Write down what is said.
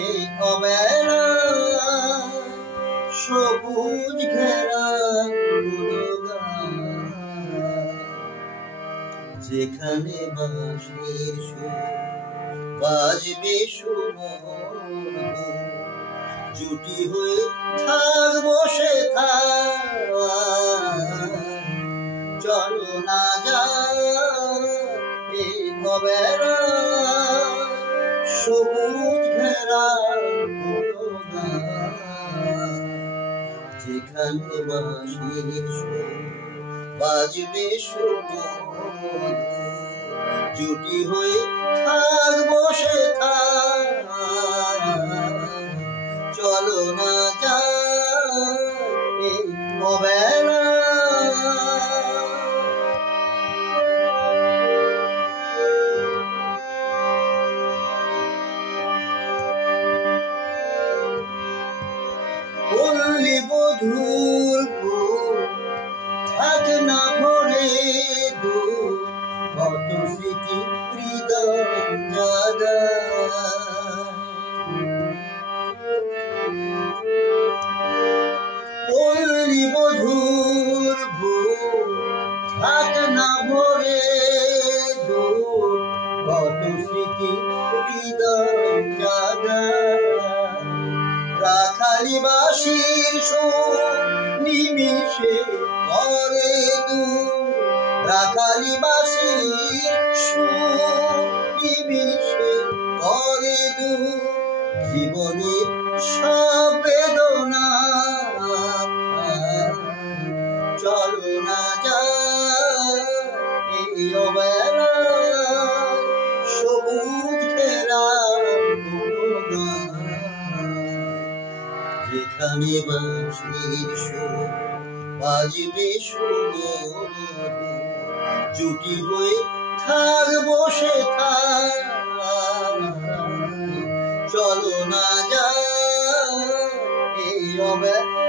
এই অবেলা সবুজ ঘেরা যেখানে বাঁশির সুর বাজবে জুটি হয়ে থাকবো চলো না এই অবেলা সবুজ ঘেরা যেখানে বাঁশির সুর বাজবে জুটি হয়ে থাকবো চলো না এই অবেলা পল্লী বধূর থাক না ভরে কত স্মৃতি হৃদয় জাগা পল্লী বধূর থাক না ভরে কত স্মৃতি হৃদয় জাগা রাখালি বাঁশির সুর নিমিষে করে রাখালি বাঁশির সুর নিমিষে করে জীবনে সব বেদনা চলো না এই অবেলা সবুজ ঘেরা যেখানে বাঁশির সুর বাজবে জুটি হয়ে থাকবো চলো না এই অবেলা